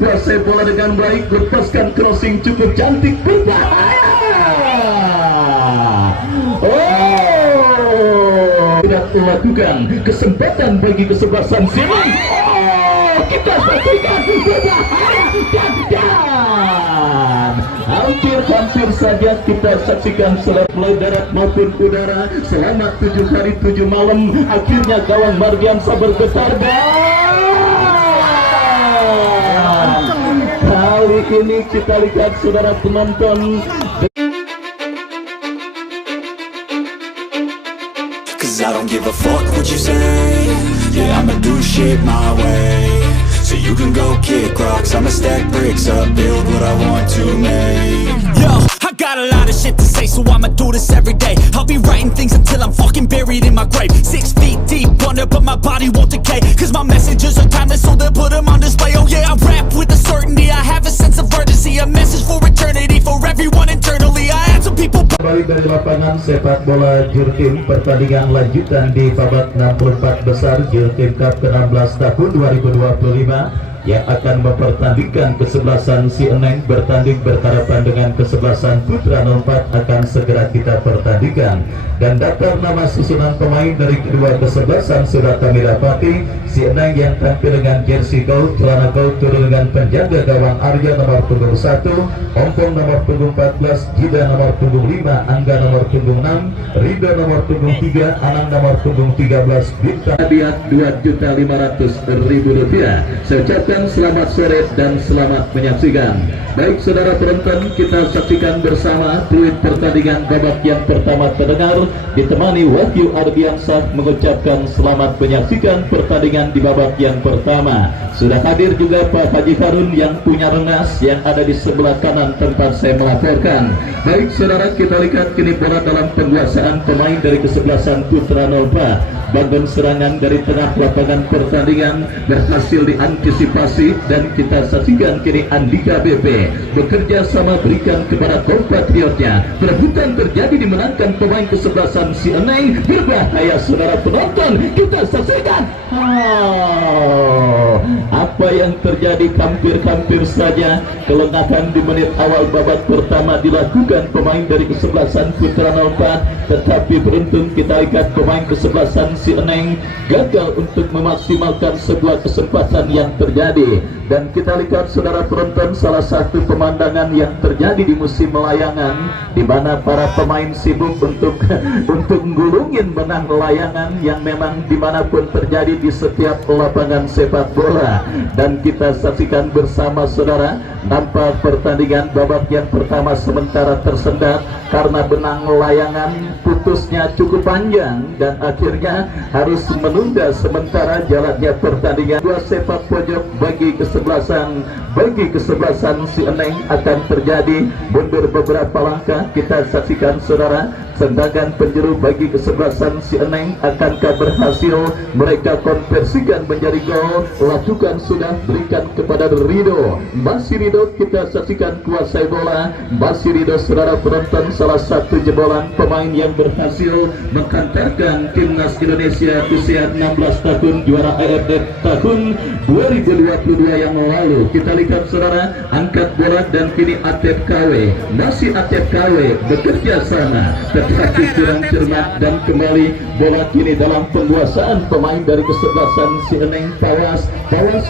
kuasai bola dengan baik, lepaskan crossing cukup cantik, berbahaya. Tidak melakukan kesempatan bagi kesebelasan sini. Kita saksikan berbahaya dan hampir saja kita saksikan mulai darat maupun udara selama 7 hari 7 malam. Akhirnya gawang Mardiansyah bergetar dan kali ini kita lihat saudara penonton. I don't give a fuck what you say. Yeah, I'ma do shit my way. So you can go kick rocks, I'ma stack bricks up, build what I want to make. Yo, I got a lot of shit to say, so I'ma do this every day. I'll be writing things until I'm fucking buried in my grave. 6 feet deep under, but my body won't decay. Cause my messages are timeless, so they'll put them on display. Oh yeah, I rap with a certainty, I have a sense of urgency. A message for eternity, for everyone internally. I had some people. Kembali dari lapangan sepak bola Jurtim, pertandingan lanjutan di babak 64 besar Jurtim Cup ke-16 tahun 2025 yang akan mempertandingkan kesebelasan si Eneng bertanding berhadapan dengan kesebelasan Putra 04 akan segera kita pertandingkan. Dan daftar nama susunan pemain dari kedua kesebelasan sudah kami dapati. Si Eneng yang tampil dengan jersey gold, celana gold, turun dengan penjaga gawang Arya nomor punggung 1, Ompong nomor punggung 14, Jida nomor punggung 5, Angga nomor punggung 6, Rido nomor punggung 3, Anang nomor punggung 13, bintang hadiah Rp2.500.000. Saya ucapkan selamat sore dan selamat menyaksikan. Baik saudara penonton, kita saksikan bersama fluid pertandingan babak yang pertama terdengar, ditemani Wahyu Ardiansyah mengucapkan selamat menyaksikan pertandingan di babak yang pertama. Sudah hadir juga Pak Haji Harun yang punya rengas yang ada di sebelah kanan tempat saya melaporkan. Baik saudara, kita lihat kini bola dalam penguasaan pemain dari kesebelasan Putra 04. Bangun serangan dari tengah lapangan pertandingan berhasil diantisipasi dan kita saksikan kini Andika BP bekerja sama berikan kepada kompatriotnya. Perebutan terjadi dimenangkan pemain kesebelasan si Eneng, berbahaya saudara penonton, kita saksikan. Apa yang terjadi hampir saja kelengahan di menit awal babak pertama dilakukan pemain dari kesebelasan Putra 04, tetapi beruntung kita lihat pemain kesebelasan si Eneng gagal untuk memaksimalkan sebuah kesempatan yang terjadi. Dan kita lihat saudara penonton salah satu pemandangan yang terjadi di musim layangan, di mana para pemain sibuk untuk menggulungin benang layangan yang memang dimanapun terjadi di setiap lapangan sepak bola. Dan kita saksikan bersama saudara, nampak pertandingan babak yang pertama sementara tersendat karena benang layangan putusnya cukup panjang dan akhirnya harus menunda sementara jalannya pertandingan. Dua sepak pojok bagi kesebelasan si Eneng akan terjadi mundur beberapa langkah. Kita saksikan saudara, tendangan penjuru bagi kesebelasan si Eneng akankah berhasil mereka konversikan menjadi gol. Lakukan sudah, berikan kepada Rido, masih Rido, kita saksikan kuasai bola, masih Rido saudara penonton, salah satu jebolan pemain yang berhasil menghantarkan timnas Indonesia usia 16 tahun juara AFF tahun 2022 yang lalu. Kita lihat saudara, angkat bola dan kini Atep KW, masih Atep KW bekerja sama tetapi kurang cermat dan kembali bola kini dalam penguasaan pemain dari kesebelasan si Eneng. Pawas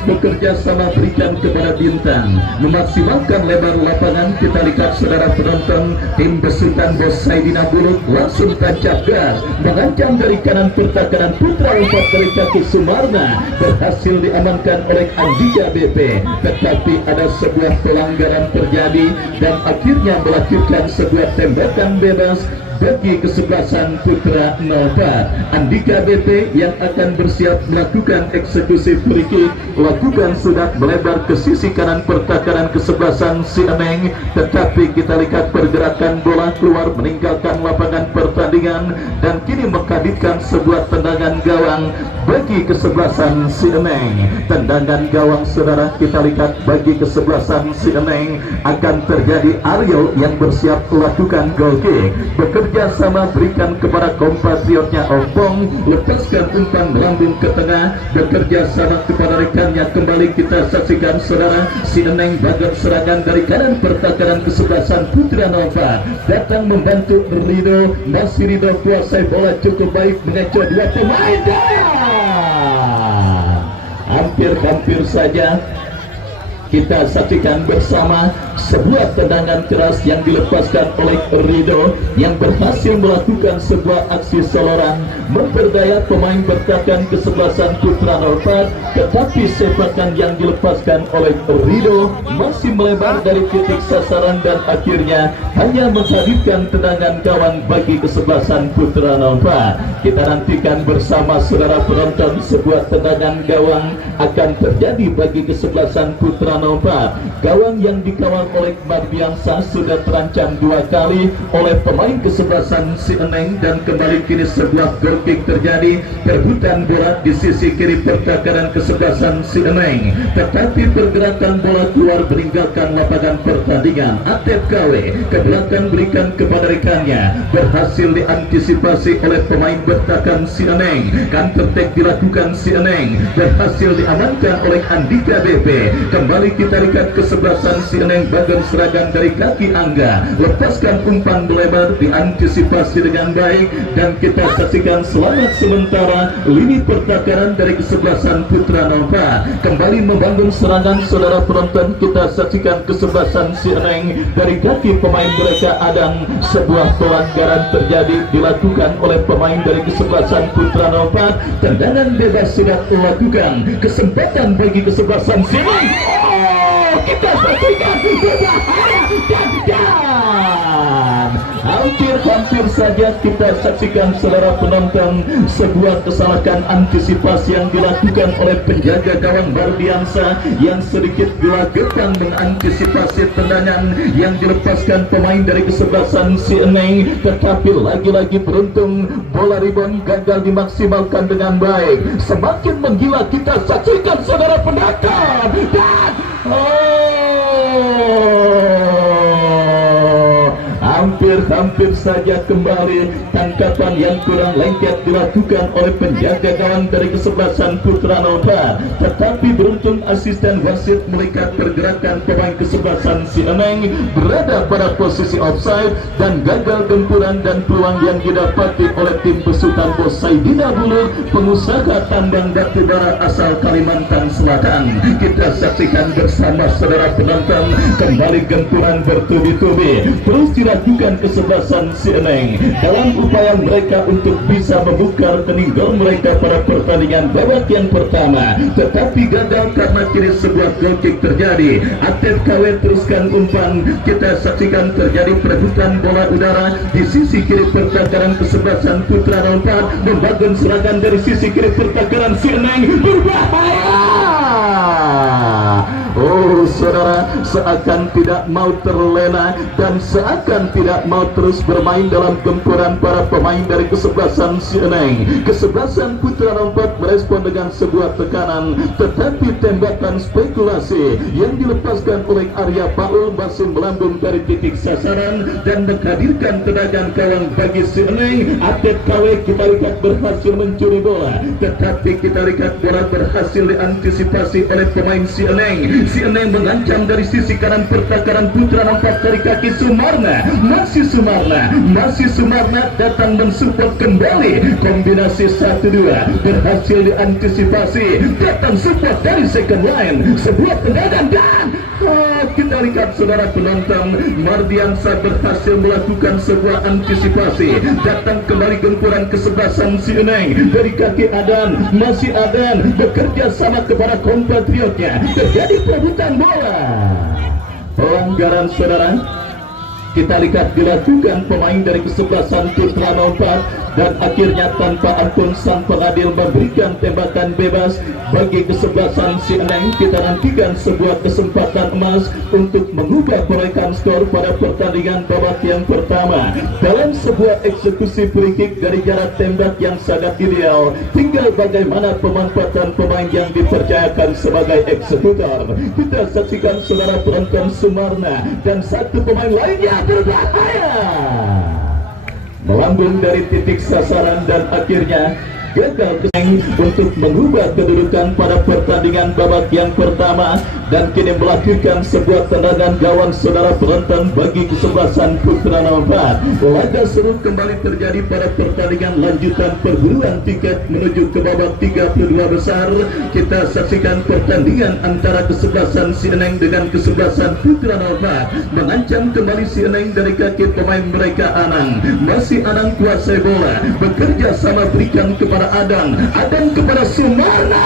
bekerja sama berikan kepada Bintang, memaksimalkan lebar lapangan. Kita lihat saudara penonton, tim besutan Bos Saidina Buruk langsung tancap gas mengancam dari kanan pertahanan Putra 04 dari kaki Sumarna, berhasil diamankan oleh Andika BP, tetapi ada sebuah pelanggaran terjadi dan akhirnya melakukan sebuah tembakan bebas bagi kesebelasan Putra 04. Andika BP yang akan bersiap melakukan eksekusi free kick, lakukan sudah melebar ke sisi kanan pertahanan kesebelasan si Eneng, tetapi kita lihat pergerakan bola keluar meninggalkan lapangan pertandingan dan kini menghadirkan sebuah tendangan gawang bagi kesebelasan si Eneng. Tendangan gawang saudara, kita lihat bagi kesebelasan si Eneng akan terjadi Ariel yang bersiap melakukan goal kick. Bekerja bekerja sama berikan kepada kompatriotnya ompong, lepaskan umpan melambung ke tengah, bekerja sama kepada rekannya. Kembali kita saksikan saudara, si Eneng bagat serangan dari kanan pertahanan kesebelasan Putra Nova, datang membantu Rido, masih Rido kuasai bola cukup baik mengecoh dua pemain dan hampir saja kita saksikan bersama sebuah tendangan keras yang dilepaskan oleh Rido yang berhasil melakukan sebuah aksi soloran memperdaya pemain bertahan kesebelasan Putra Nova, tetapi sepakan yang dilepaskan oleh Rido masih melebar dari titik sasaran dan akhirnya hanya menghadirkan tendangan kawan bagi kesebelasan Putra Nova. Kita nantikan bersama saudara penonton sebuah tendangan gawang akan terjadi bagi kesebelasan Putra Nova. Gawang yang dikawal oleh Mardiansa sudah terancam 2 kali oleh pemain kesebelasan si Eneng dan kembali kini sebuah goal kick terjadi. Perebutan bola di sisi kiri pertahanan kesebelasan si Eneng, tetapi pergerakan bola keluar meninggalkan lapangan pertandingan. Atep KW ke belakang berikan kepada rekannya, berhasil diantisipasi oleh pemain bertahan si Eneng. Counter attack dilakukan si Eneng, berhasil diamankan oleh Andika BP. Kembali kita lihat kesebelasan si Eneng bagian serangan dari kaki Angga, lepaskan umpan melebar, diantisipasi dengan baik dan kita saksikan selamat sementara lini pertahanan dari kesebelasan Putra Nova. Kembali membangun serangan saudara penonton, kita saksikan kesebelasan si Eneng dari kaki pemain mereka Adang. Sebuah pelanggaran terjadi dilakukan oleh pemain dari kesebelasan Putra Nova. Tendangan bebas sudah dilakukan, kesempatan bagi kesebelasan si Eneng. Kita saksikan berbahaya dan hampir saja kita saksikan saudara penonton sebuah kesalahan antisipasi yang dilakukan oleh penjaga gawang Mardiansa yang sedikit gelagetan mengantisipasi tendangan yang dilepaskan pemain dari kesebelasan si Eneng, tetapi lagi-lagi beruntung bola rebound gagal dimaksimalkan dengan baik. Semakin menggila kita saksikan saudara penonton dan hampir saja kembali tangkapan yang kurang lengket dilakukan oleh penjaga gawang dari kesebelasan Putra Nova, tetapi beruntung asisten wasit melihat pergerakan pemain kesebelasan si Eneng berada pada posisi offside dan gagal gempuran dan peluang yang didapati oleh tim besutan Bos Saidina Bulu, pengusaha tambang batubara asal Kalimantan Selatan. Kita saksikan bersama saudara penonton, kembali gempuran bertubi-tubi terus dilakukan kesebelasan si Eneng dalam upaya mereka untuk bisa membuka rekening gol mereka pada pertandingan babak yang pertama, tetapi gagal karena kini sebuah goal kick terjadi. Atep KW teruskan umpan, kita saksikan terjadi perebutan bola udara di sisi kiri pertahanan kesebelasan Putra Nova, membangun serangan dari sisi kiri pertahanan si Eneng, berbahaya. Oh saudara, seakan tidak mau terlena dan seakan tidak mau terus bermain dalam gempuran para pemain dari kesebelasan si Eneng. Kesebelasan Putra Nova merespon dengan sebuah tekanan, tetapi tembakan spekulasi yang dilepaskan oleh Arya Paul masih melambung dari titik sasaran dan menghadirkan tendangan gawang bagi si Eneng. Atep KW kita lihat berhasil mencuri bola, tetapi kita lihat bola berhasil diantisipasi oleh pemain si Eneng. Si Eneng mengancam dari sisi kanan pertahanan Putra Nova dari kaki Sumarna, masih Sumarna datang mensupport kembali, kombinasi 1-2 berhasil diantisipasi, datang support dari second line, sebuah tendangan dan kita lihat saudara penonton, Mardiansa berhasil melakukan sebuah antisipasi, datang kembali gempuran kesebelasan si Eneng dari kaki Adan, masih Adan bekerja sama kepada kompatriotnya, terjadi perebutan bola. Pelanggaran saudara kita lihat dilakukan pemain dari kesebelasan Putra Nova dan akhirnya tanpa ampun sang pengadil memberikan tembakan bebas bagi kesebelasan si Eneng. Kita nantikan sebuah kesempatan emas untuk mengubah perolehan skor pada pertandingan babak yang pertama dalam sebuah eksekusi free kick dari jarak tembak yang sangat ideal. Tinggal bagaimana pemanfaatan pemain yang dipercayakan sebagai eksekutor. Kita saksikan saudara penonton, Sumarna dan satu pemain lainnya berbahaya. melambung dari titik sasaran dan akhirnya gagal untuk mengubah kedudukan pada pertandingan babak yang pertama dan kini melakukan sebuah tendangan gawang saudara penonton bagi kesebelasan Putra Nomor 4. Laga seru kembali terjadi pada pertandingan lanjutan perburuan tiket menuju ke babak 32 besar. Kita saksikan pertandingan antara kesebelasan Si Eneng dengan kesebelasan Putra Nomor 4. Mengancam kembali Si Eneng dari kaki pemain mereka Anang. Masih Anang kuasai bola, bekerja sama berikan kepada Adang kepada Sumarna.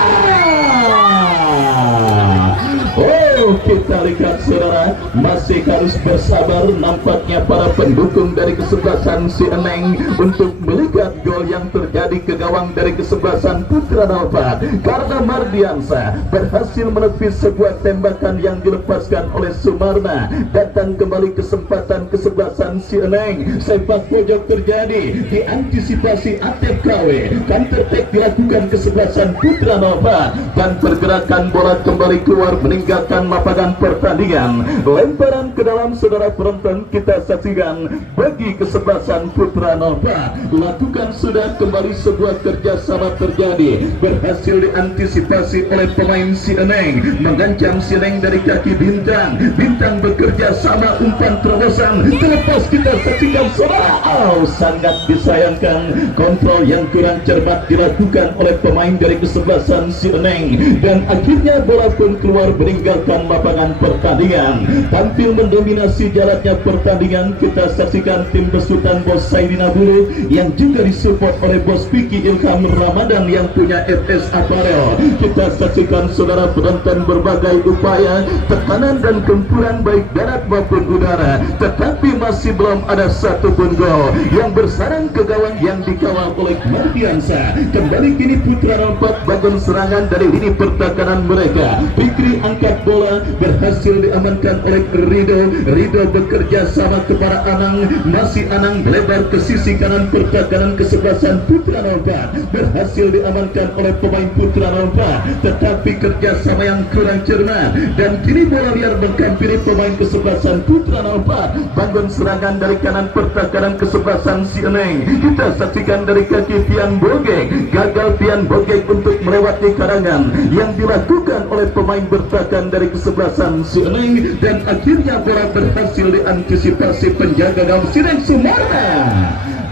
Oh, kita lihat saudara, masih harus bersabar nampaknya para pendukung dari kesebelasan Si Eneng untuk melihat gol yang terjadi ke gawang dari kesebelasan Putra Nomor 4 karena Mardiansa berhasil menepis sebuah tembakan yang dilepaskan oleh Sumarna. Datang kembali kesempatan kesebelasan Si Eneng, sepak pojok terjadi, diantisipasi Atep KW, counter attack dilakukan kesebelasan Putra Nomor 4 dan pergerakan bola kembali keluar meninggalkan lapangan pertandingan. Lemparan ke dalam saudara penonton kita saksikan bagi kesebelasan Putra Nomor 4. Lakukan sudah kembali sebuah kerjasama terjadi, berhasil diantisipasi oleh pemain Si Eneng, mengancam Si Eneng dari kaki Bintang. Bintang bekerja sama, umpan terobosan terlepas kita saksikan saudara. Oh, sangat disayangkan kontrol yang kurang cermat dilakukan oleh pemain dari kesebelasan Si Eneng dan akhirnya bola pun keluar meninggalkan lapangan pertandingan. Tampil mendominasi jalannya pertandingan, kita saksikan tim besutan Bos Saidina Buru yang juga disupport oleh Bos Piki Ilham Ramadan yang punya FS Apparel. Kita saksikan saudara penonton berbagai upaya tekanan dan gempuran baik darat maupun udara, tetapi masih belum ada satu pun gol yang bersarang ke gawang yang dikawal oleh Mardiansa. Kembali kini Putra Nomor 4 bangun serangan dari lini pertahanan mereka. Fikri angkat bola, berhasil diamankan oleh Rido bekerja sama kepada Anang. Masih Anang melebar ke sisi kanan pertahanan kesebelasan Putra Nomor 4, berhasil diamankan oleh pemain Putra Nomor 4, tetapi kerjasama yang kurang cermat dan kini bola liar menghampiri pemain kesebelasan Putra Nomor 4. Bangun serangan dari kanan pertahanan kesebelasan Si Eneng. Kita saksikan dari kaki Pian Bogek, gagal Pian Bogek untuk melewati karangan yang dilakukan oleh pemain bertahan dari kesebelasan Si Eneng dan akhirnya bola berhasil diantisipasi penjaga gawang Si Eneng Sumarna.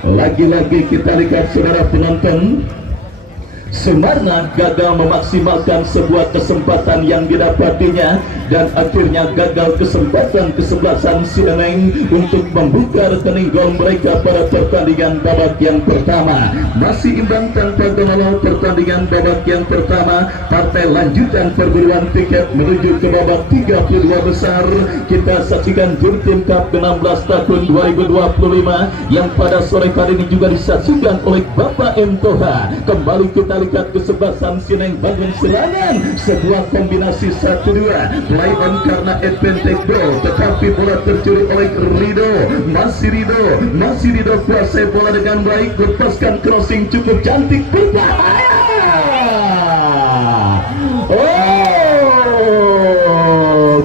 Lagi-lagi kita lihat saudara penonton, Sumarna gagal memaksimalkan sebuah kesempatan yang didapatinya dan akhirnya gagal kesempatan kesebelasan Si Eneng untuk membuka rekening gol mereka pada pertandingan babak yang pertama. Masih imbang tanpa gol pertandingan babak yang pertama. Partai lanjutan perburuan tiket menuju ke babak 32 besar. Kita saksikan Jurtim Cup ke-16 tahun 2025 yang pada sore hari ini juga disaksikan oleh Bapak M. Toha. Kembali kita lihat kesebelasan Si Eneng bangun serangan, sebuah kombinasi 1-2 play on karena advantage ball, tetapi bola tercuri oleh Masih Rido kuasai bola dengan baik, lepaskan crossing cukup cantik, berbahaya.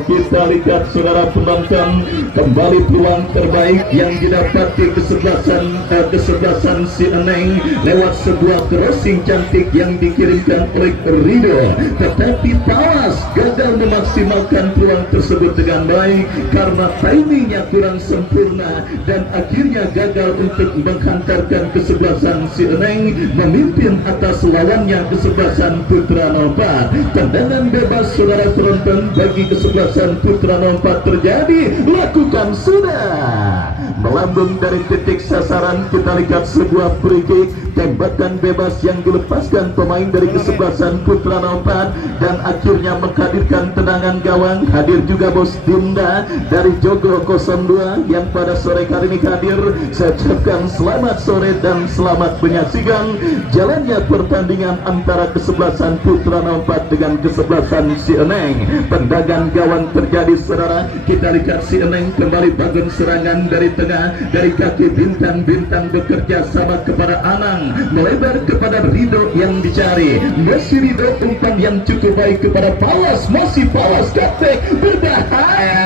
Kita lihat saudara penonton, kembali peluang terbaik yang didapati kesebelasan Si Eneng lewat sebuah crossing cantik yang dikirimkan oleh Rido, tetapi Tawas gagal memaksimalkan peluang tersebut dengan baik karena timingnya kurang sempurna dan akhirnya gagal untuk menghantarkan kesebelasan Si Eneng memimpin atas lawannya kesebelasan Putra Nomor 4. Tendangan bebas saudara penonton bagi kesebelasan Putra Nomor 4 terjadi, lakukan sudah melambung dari titik sasaran. Kita lihat sebuah free kick, tembakan bebas yang dilepaskan pemain dari kesebelasan Putra Nomor 4 dan akhirnya menghadirkan tendangan gawang. Hadir juga Bos Dinda dari Jogo 02 yang pada sore hari ini hadir. Saya ucapkan selamat sore dan selamat menyaksikan jalannya pertandingan antara kesebelasan Putra Nomor 4 dengan kesebelasan Si Eneng. Tendangan gawang terjadi saudara. Kita lihat Si Eneng kembali bangun serangan dari tengah, dari kaki Bintang bekerja sama kepada Anang, melebar kepada Rido yang dicari. Masih Rido, umpan yang cukup baik kepada Palas. Masih Palas, kaptek berbahaya.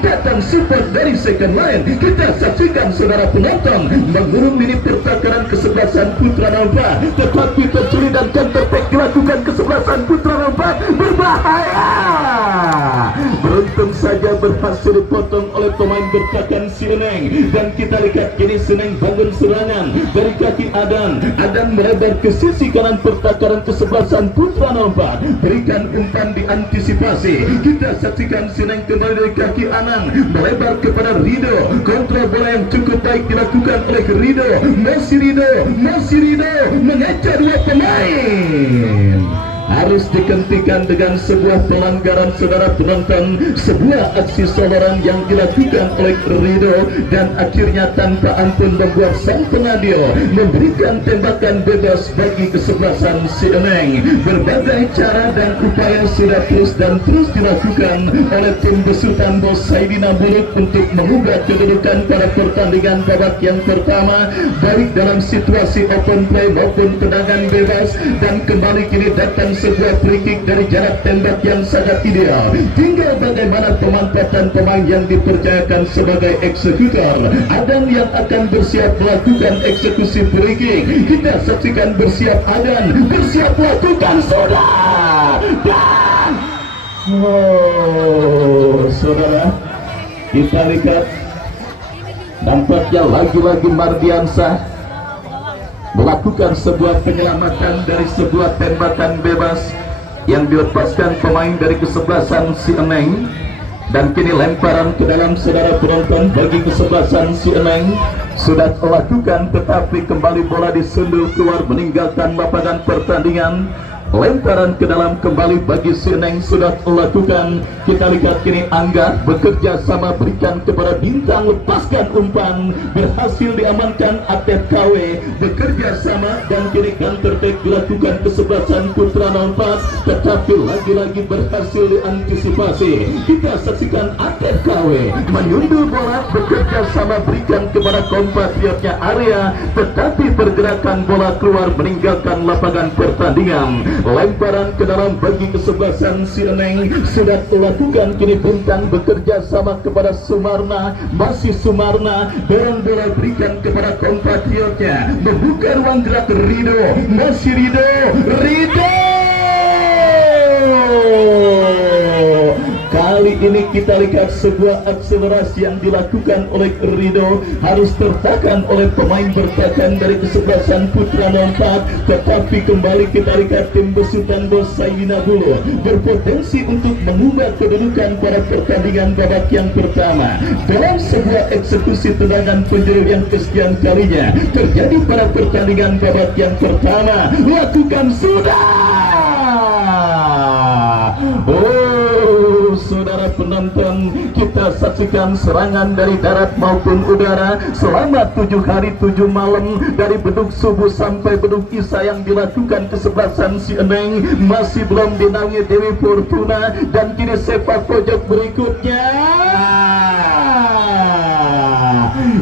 Datang dan support dari second line. Kita saksikan saudara penonton mengurung lini pertahanan kesebelasan Putra 04, tetapi tercuri dan counter attack dilakukan kesebelasan Putra 04, berbahaya. Beruntung saja berhasil dipotong oleh pemain bertahan si Eneng, dan kita lihat kini Seneng bangun serangan dari kaki Adan melebar ke sisi kanan pertahanan kesebelasan Putra 04, berikan umpan diantisipasi. Kita saksikan Seneng kembali dari kaki Anang melebar kepada Rido, kontrol bola yang cukup baik dilakukan oleh Rido, masih Rido mengejar dua pemain. Harus dihentikan dengan sebuah pelanggaran saudara penonton, sebuah aksi soloran yang dilakukan oleh Rido, dan akhirnya tanpa ampun membuat sang pengadil memberikan tembakan bebas bagi kesebelasan si Eneng. Berbagai cara dan upaya sudah terus dilakukan oleh tim besutan Bos Saidina Buluk untuk mengubah kedudukan pada pertandingan babak yang pertama, baik dalam situasi open play maupun tendangan bebas, dan kembali kini datang sebuah free kick dari jarak tembak yang sangat ideal. Tinggal bagaimana pemanfaatan pemain yang dipercayakan sebagai eksekutor. Adan yang akan bersiap melakukan eksekusi free kick. Kita saksikan bersiap Adan, bersiap melakukan sudah. Dan saudara, kita lihat nampaknya lagi-lagi Mardiansah melakukan sebuah penyelamatan dari sebuah tembakan bebas yang dilepaskan pemain dari kesebelasan si Eneng, dan kini lemparan ke dalam saudara penonton bagi kesebelasan si Eneng sudah melakukan, tetapi kembali bola disundul keluar meninggalkan lapangan pertandingan. Lemparan ke dalam kembali bagi si Eneng sudah melakukan. Kita lihat kini Angga bekerja sama berikan kepada Bintang, lepaskan umpan, berhasil diamankan Atep KW, bekerja sama, dan kini counter attack dilakukan kesebelasan Putra 04, tetapi lagi-lagi berhasil diantisipasi. Kita saksikan Atep KW menyundul bola, bekerja sama berikan kepada kompatriotnya Arya, tetapi pergerakan bola keluar meninggalkan lapangan pertandingan. Lemparan ke dalam bagi kesebelasan si Eneng sudah dilakukan. Kini Bintang bekerja sama kepada Sumarna, masih Sumarna, dorong bola berikan kepada kompatriotnya, membuka ruang gerak Rido, masih Rido. Kali ini kita lihat sebuah akselerasi yang dilakukan oleh Rido, harus tertahan oleh pemain bertahan dari kesebelasan Putra 04, tetapi kembali kita lihat tim besutan Bos Saidina dulu berpotensi untuk mengubah kedudukan pada pertandingan babak yang pertama. Dalam sebuah eksekusi tendangan penjuru yang kesekian kalinya terjadi pada pertandingan babak yang pertama, lakukan sudah. Saudara penonton, kita saksikan serangan dari darat maupun udara selama 7 hari 7 malam, dari beduk subuh sampai beduk isya yang dilakukan kesebelasan si Eneng. Masih belum dinaungi Dewi Fortuna, dan kini sepak pojok berikutnya.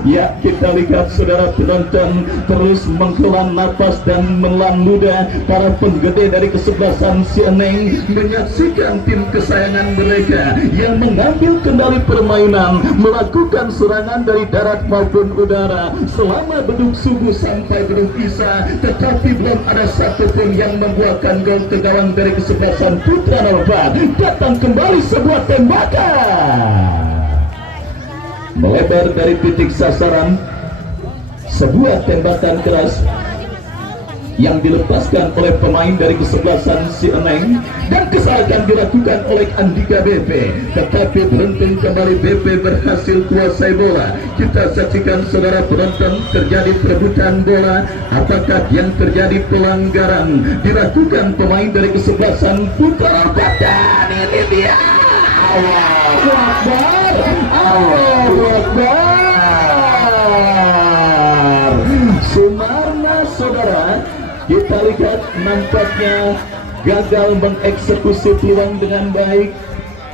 Ya, kita lihat saudara penonton terus menghela nafas dan menelan ludah para penggede dari kesebelasan si Eneng menyaksikan tim kesayangan mereka yang mengambil kendali permainan, melakukan serangan dari darat maupun udara selama beduk subuh sampai beduk isya, tetapi belum ada satupun yang membuahkan gol ke gawang dari kesebelasan Putra 04. Datang kembali sebuah tembakan melebar dari titik sasaran, sebuah tembakan keras yang dilepaskan oleh pemain dari kesebelasan si Eneng, dan kesalahan dilakukan oleh Andika BP, tetapi beruntung kembali BP berhasil kuasai bola. Kita saksikan saudara penonton, terjadi perebutan bola. Apakah yang terjadi pelanggaran dilakukan pemain dari kesebelasan Putra 04, dan ini dia. Allahu Akbar, Allahu Akbar. Sumarna saudara, kita lihat nampaknya gagal mengeksekusi peluang dengan baik,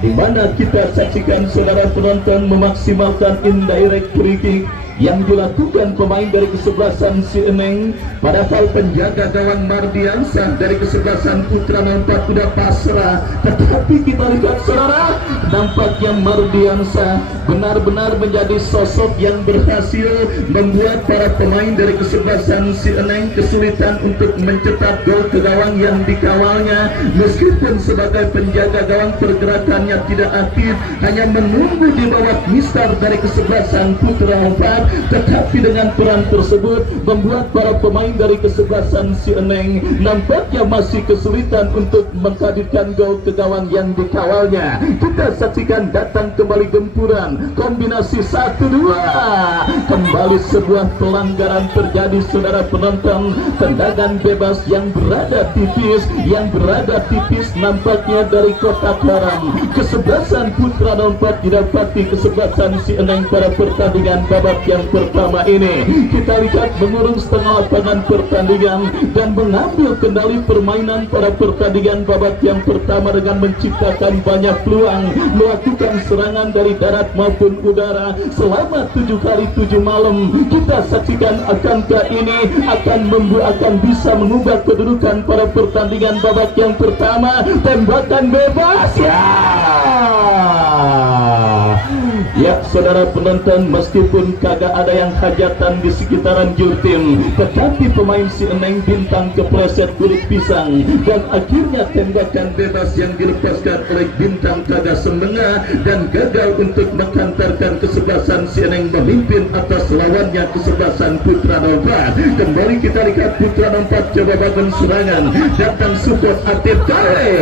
di mana kita saksikan saudara penonton memaksimalkan indirect free kick yang dilakukan pemain dari kesebelasan si Eneng, padahal penjaga gawang Mardiansah dari kesebelasan Putra 04 sudah pasrah. Tetapi kita lihat saudara, nampaknya Mardiansa benar-benar menjadi sosok yang berhasil membuat para pemain dari kesebelasan si Eneng kesulitan untuk mencetak gol ke gawang yang dikawalnya. Meskipun sebagai penjaga gawang pergerakannya tidak aktif, hanya menunggu di bawah mistar dari kesebelasan Putra 4, tetapi dengan peran tersebut membuat para pemain dari kesebelasan si Eneng nampaknya masih kesulitan untuk menghadirkan gol ke gawang yang dikawalnya. Kita saksikan datang kembali gempuran kombinasi 1-2, kembali sebuah pelanggaran terjadi saudara penonton. Tendangan bebas yang berada tipis nampaknya dari kotak haram. Kesebelasan Putra 4 didapati kesebelasan si Eneng pada pertandingan babak yang pertama ini. Kita lihat mengurung setengah lapangan pertandingan dan mengambil kendali permainan pada pertandingan babak yang pertama dengan menciptakan banyak peluang, melakukan serangan dari darat maupun udara selama 7 kali 7 malam. Kita saksikan akankah ini akan bisa mengubah kedudukan pada pertandingan babak yang pertama. Tembakan bebas ya saudara penonton, meskipun kagak ada yang hajatan di sekitaran Jurtim, tetapi pemain si Eneng bintang kepleset kulit pisang dan akhirnya tembakan bebas yang dilepaskan oleh bintang kagak semengah dan gagal untuk menghantarkan kesebelasan si Eneng memimpin atas lawannya kesebelasan Putra 4. Kembali kita lihat Putra 4 coba bangun serangan, datang support Atif Kare.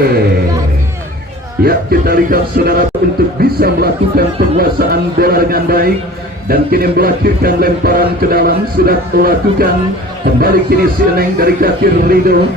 Ya, kita lihat saudara untuk bisa melakukan penguasaan bola dengan baik dan kini melahirkan lemparan ke dalam sudah melakukan. Kembali kini si Eneng dari kaki Rido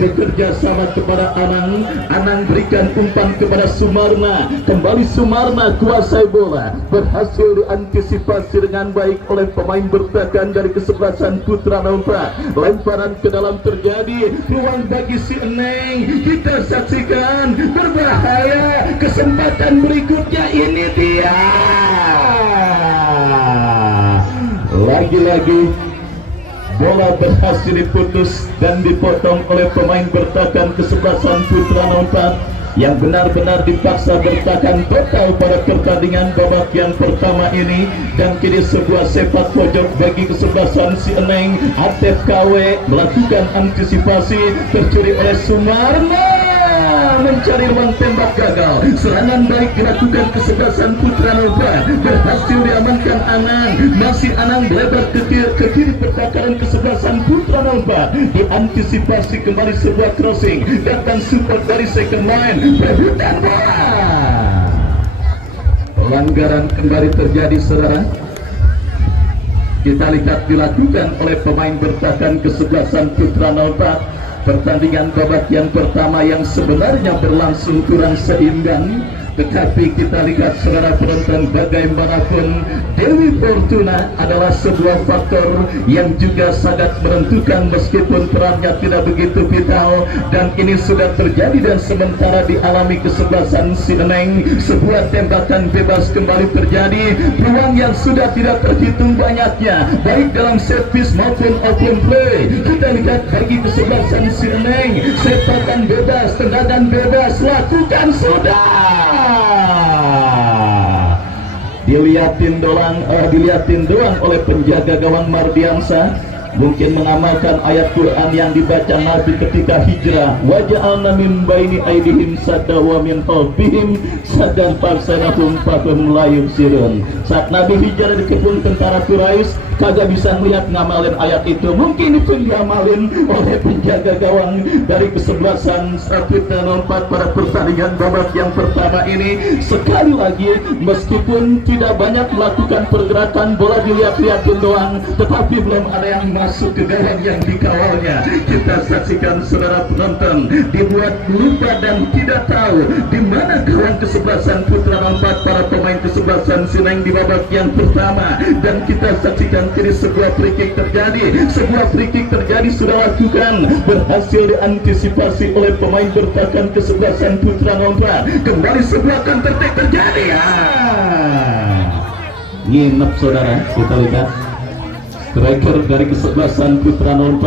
bekerja sama kepada Anang berikan umpan kepada Sumarna. Kembali Sumarna kuasai bola, berhasil diantisipasi dengan baik oleh pemain bertahan dari kesebelasan Putra 4. Lemparan ke dalam terjadi, peluang bagi si Eneng. Kita saksikan, berbahaya. Kesempatan berikutnya ini dia. Lagi-lagi bola berhasil diputus dan dipotong oleh pemain bertahan kesebelasan Putra 4 yang benar-benar dipaksa bertahan total pada pertandingan babak yang pertama ini. Dan kini sebuah sepak pojok bagi kesebelasan si Eneng. Atep KW melakukan antisipasi, tercuri oleh Sumarna, mencari ruang tembak gagal. Serangan baik dilakukan kesebelasan Putra 4, berhasil diamankan Anang. Masih Anang melebar ke kiri pertahanan kesebelasan Putra 4, diantisipasi kembali sebuah crossing, datang support dari second line, perebutan bola. Pelanggaran kembali terjadi saudara. Kita lihat dilakukan oleh pemain bertahan kesebelasan Putra 4. Pertandingan babak yang pertama yang sebenarnya berlangsung kurang seimbang, tetapi kita lihat saudara penonton, bagaimanapun Dewi Fortuna adalah sebuah faktor yang juga sangat menentukan meskipun perannya tidak begitu vital. Dan ini sudah terjadi dan sementara dialami kesebelasan si Eneng. Sebuah tembakan bebas kembali terjadi, peluang yang sudah tidak terhitung banyaknya baik dalam set piece maupun open play. Kita lihat bagi kesebelasan si Eneng, sepakan bebas, tendangan bebas, lakukan sudah. Dilihatin doang oleh penjaga gawang Mardiansa. Mungkin mengamalkan ayat Quran yang dibaca Nabi ketika hijrah, waja'alna min baini aidihim sadda wa min khalfihim saddan farsanahum fahum la yubsirun. Saat Nabi hijrah di kebun tentara Quraisy, kagak bisa melihat ngamalin ayat itu. Mungkin itu diamalin oleh penjaga gawang dari kesebelasan Putra 4 pada pertandingan babak yang pertama ini. Sekali lagi, meskipun tidak banyak melakukan pergerakan, bola dilihat-lihatin doang, tetapi belum ada yang masuk ke gawang yang dikawalnya. Kita saksikan saudara penonton, dibuat lupa dan tidak tahu di mana gawang kesebelasan Putra 4 para pemain kesebelasan Sineng di babak yang pertama. Dan kita saksikan kini sebuah free kick terjadi, sudah lakukan, berhasil diantisipasi oleh pemain bertahan kesebelasan Putra 4. Kembali sebuah counter attack terjadi. Nginep saudara, kita lihat striker dari kesebelasan Putra 4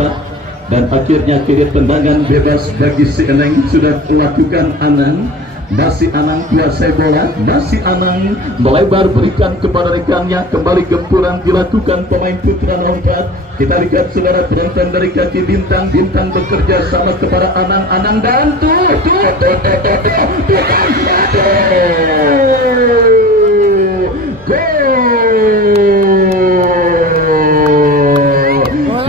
dan akhirnya kiri tendangan bebas bagi si Eneng sudah melakukan Anang. masih Anang kuasai bola, masih Anang melebar berikan kepada rekannya, kembali gempuran dilakukan pemain putra 04. Kita lihat saudara penonton dari kaki Bintang bekerja sama kepada Anang dan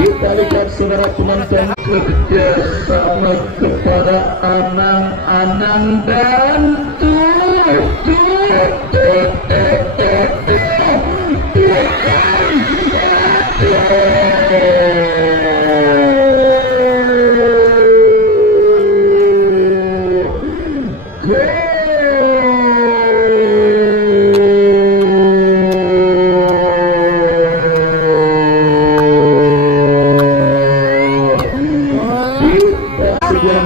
kita lihat saudara penonton kerja sama kepada Anang dan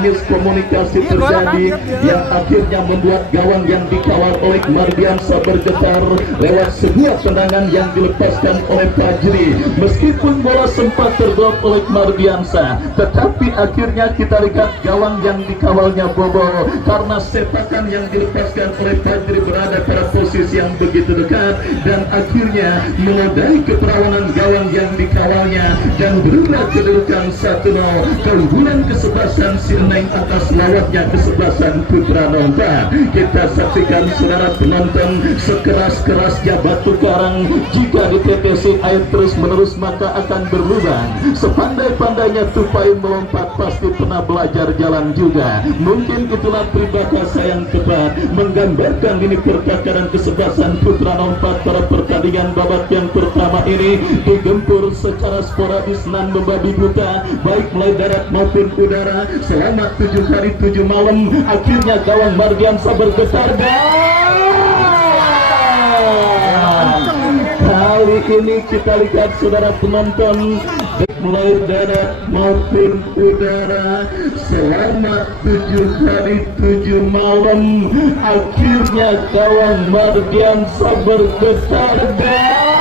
miskomunikasi terjadi yang akhirnya membuat gawang yang dikawal oleh Mardiansa bergetar lewat sebuah tendangan yang dilepaskan oleh Fajri. Meskipun bola sempat terdrop oleh Mardiansa, tetapi akhirnya kita lihat gawang yang dikawalnya bobol karena sepakan yang dilepaskan oleh Fajri berada pada posisi yang begitu dekat dan akhirnya menodai keperawanan gawang yang dikawalnya dan berubah kedudukan 1-0. Keunggulan kesebelasan si Eneng atas lawannya kesebelasan Putra 04. Kita saksikan saudara penonton, sekeras-kerasnya batu karang jika ditetesi air terus menerus maka akan berlubang. Sepandai-pandainya tupai melompat pasti pernah belajar jalan juga. Mungkin itulah peribahasa yang tepat menggambarkan ini pertakaran kesebelasan Putra 04 pada pertandingan babak yang pertama ini digempur secara sporadis nan membabi buta baik mulai darat maupun udara selama 7 hari 7 malam. Akhirnya gawang Mardiansa bergetar dan kali ini kita lihat saudara penonton mulai darat maupun udara selama 7 hari 7 malam. Akhirnya gawang Mardiansa bergetar dan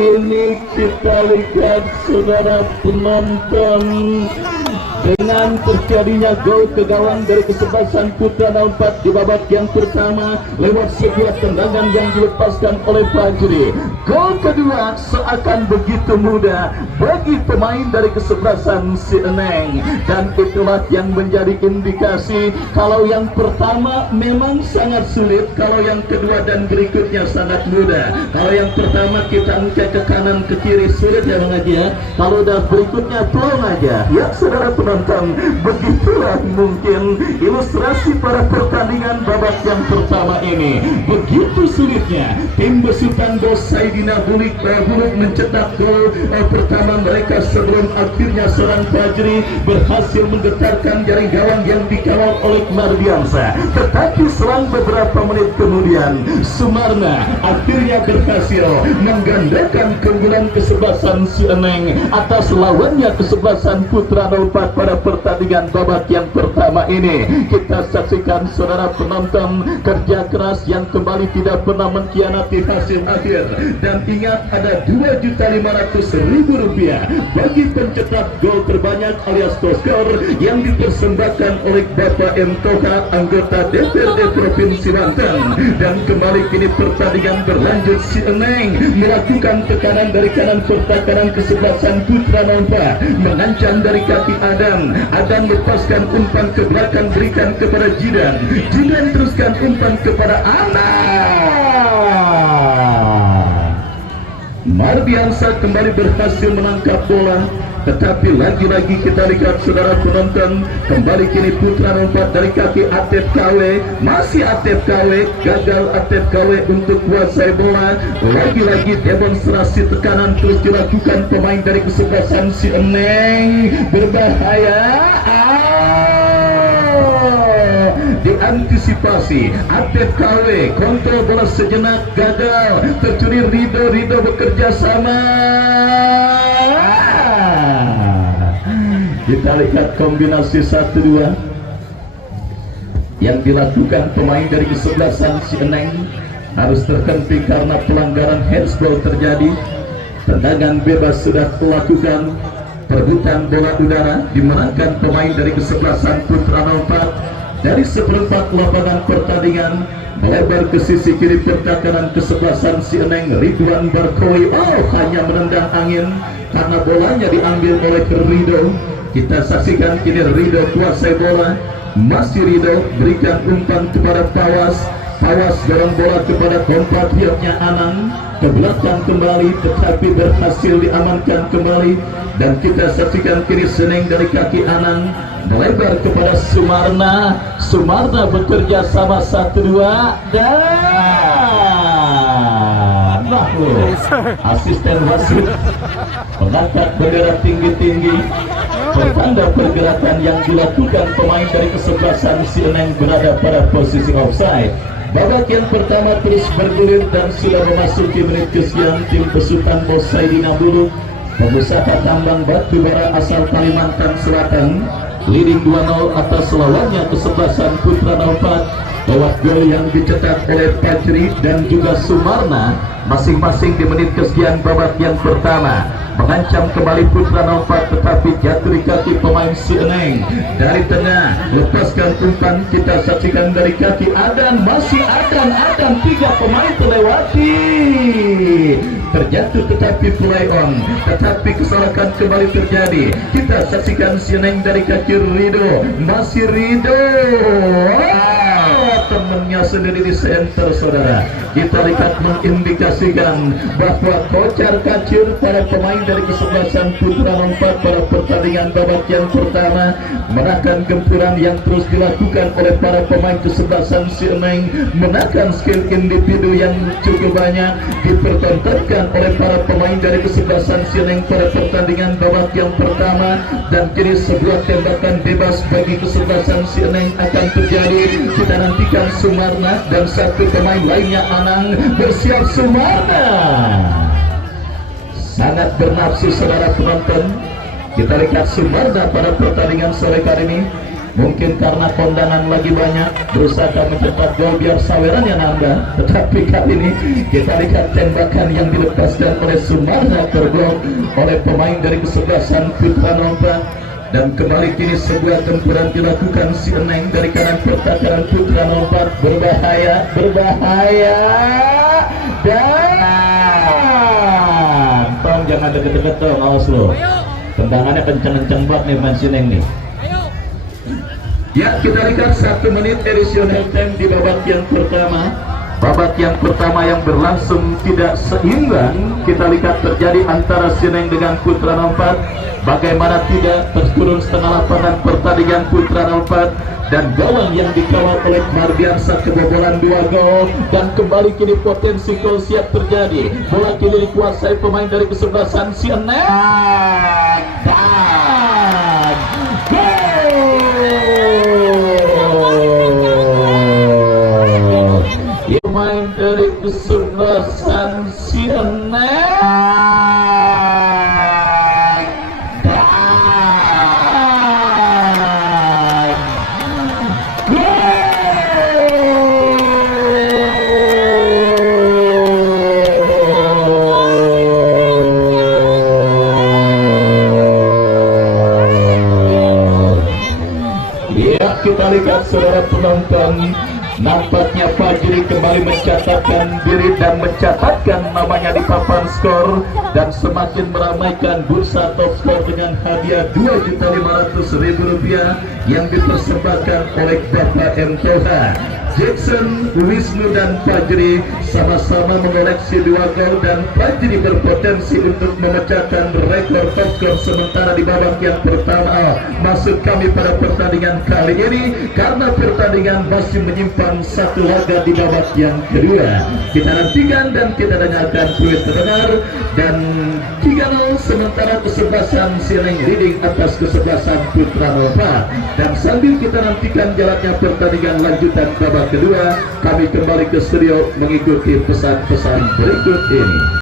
ini kita lihat saudara penonton dengan terjadinya gol ke gawang dari kesebelasan Putra 04 di babak yang pertama lewat sebuah tendangan yang dilepaskan oleh Fajri. Gol kedua seakan begitu mudah bagi pemain dari kesebelasan si Eneng dan itulah yang menjadi indikasi kalau yang pertama memang sangat sulit, kalau yang kedua dan berikutnya sangat mudah. Kalau yang pertama kita angkat ke kanan ke kiri sulit ya Bang Haji ya, kalau udah berikutnya plong aja ya saudara penonton. Begitulah mungkin ilustrasi pada pertandingan babak yang pertama ini. Begitu sulitnya tim besutan Bos Saidina Buluk mencetak gol pertama mereka sebelum akhirnya seorang Fajri berhasil menggetarkan jaring gawang yang dikawal oleh Mardiansa. Tetapi selang beberapa menit kemudian Sumarna akhirnya berhasil menggandakan keunggulan kesebelasan si Eneng atas lawannya kesebelasan Putra 04 pada pertandingan babak yang pertama ini. Kita saksikan saudara penonton kerja keras yang kembali tidak pernah mengkhianati hasil akhir dan ingat ada 2.500.000 rupiah bagi pencetak gol terbanyak alias top skor yang dipersembahkan oleh Bapak M. Toha anggota DPRD Provinsi Banten. Dan kembali kini pertandingan berlanjut, si Eneng melakukan tekanan dari kanan pertakaran kesebelasan Putra 04 mengancam dari kaki Adam lepaskan umpan ke belakang berikan kepada Jidan teruskan umpan kepada Mardiansa kembali berhasil menangkap bola. Tetapi lagi-lagi kita lihat saudara penonton, kembali kini Putra 04 dari kaki Atep KW, masih Atep KW, gagal Atep KW untuk kuasai bola. Lagi-lagi demonstrasi tekanan terus dilakukan pemain dari kesebelasan si Eneng, berbahaya. Diantisipasi Atep KW, kontrol bola sejenak gagal, tercuri Rido bekerja sama. Kita lihat kombinasi 1-2 yang dilakukan pemain dari kesebelasan si Eneng harus terhenti karena pelanggaran handsball terjadi. Tendangan bebas sudah dilakukan. Perebutan bola udara dimenangkan pemain dari kesebelasan Putra 04 dari seperempat lapangan pertandingan, melebar ke sisi kiri pertahanan kesebelasan si Eneng Ridwan Barkowi. Hanya menendang angin karena bolanya diambil oleh Rido. Kita saksikan kini Rido kuasai bola, masih Rido berikan umpan kepada Pawas. Pawas dorong bola kepada compatriotnya Anang, ke belakang kembali tetapi berhasil diamankan kembali, dan kita saksikan kiri Seneng dari kaki Anang melebar kepada Sumarna. Sumarna bekerja sama 1-2 dan asisten wasit mengangkat bendera tinggi-tinggi, pertanda pergerakan yang dilakukan pemain dari kesebelasan si Eneng berada pada posisi offside. Babak yang pertama terus bergulir dan sudah memasuki menit kesekian. Tim besutan Bos Saidina Bulu, pengusaha tambang batu bara asal Kalimantan Selatan, leading 2-0 atas lawannya kesebelasan Putra 04. Lewat gol yang dicetak oleh Fajri dan juga Sumarna masing-masing di menit kesekian babak yang pertama. Mengancam kembali Putra 04 tetapi jatuh di kaki pemain si Eneng. Dari tengah lepaskan umpan, kita saksikan dari kaki Adan, masih Adan 3 pemain terlewati, terjatuh tetapi play on, tetapi kesalahan kembali terjadi. Kita saksikan si Eneng dari kaki Rido, masih Rido, temannya sendiri di center saudara. Kita lihat mengindikasikan bahwa kocar kacir para pemain dari kesebelasan Putra 04 pada pertandingan babak yang pertama. Menakan gempuran yang terus dilakukan oleh para pemain kesebelasan si Eneng, menakan skill individu yang cukup banyak dipertontonkan oleh para pemain dari kesebelasan si Eneng pada pertandingan babak yang pertama. Dan kini sebuah tembakan bebas bagi kesebelasan si Eneng akan terjadi. Kita nantikan Sumarna dan satu pemain lainnya Anang bersiap. Sumarna sangat bernafsu saudara penonton. Kita lihat Sumarna pada pertandingan sore kali ini, mungkin karena kondangan lagi banyak, berusaha mencetak gol biar sawerannya nambah. Tetapi kali ini kita lihat tembakan yang dilepaskan oleh Sumarna terblok oleh pemain dari kesebelasan Putra 04. Dan kembali kini sebuah tempuran dilakukan si Eneng dari kanan pertahanan Putra 04. Berbahaya dan tong jangan deket-deket dong, awas lo, tendangannya kenceng-kenceng banget nih main si Eneng nih. Ya, kita lihat 1 menit additional time di babak yang pertama. Babak yang pertama yang berlangsung tidak seimbang. Kita lihat terjadi antara Sineng dengan Putra 04. Bagaimana tidak terkurun setengah lapangan pertandingan Putra 04, dan gawang yang dikawal oleh Mardiansa kebobolan 2 gol. Dan kembali kini potensi gol siap terjadi. Bola kini dikuasai pemain dari kesebelasan Sineng dan pemain dari kesebelasan Sineng kita lihat saudara penonton, nampaknya Fajri kembali mencatatkan diri dan mencatatkan namanya di papan skor dan semakin meramaikan bursa top skor dengan hadiah Rp2.500.000 yang dipersembahkan oleh Bapak M. Toha. Jackson, Wisnu dan Fajri sama-sama mengoleksi 2 gol, dan Fajri berpotensi untuk memecahkan rekor top skor sementara di babak yang pertama. Maksud kami pada pertandingan kali ini karena pertandingan masih menyimpan 1 laga di babak yang kedua. Kita nantikan dan kita dengarkan tweet terdengar, dan 3-0 sementara kesebelasan Sineng leading atas kesebelasan Putra 04. Dan sambil kita nantikan jalannya pertandingan lanjutan babak kedua, kami kembali ke studio mengikuti pesan-pesan berikut ini.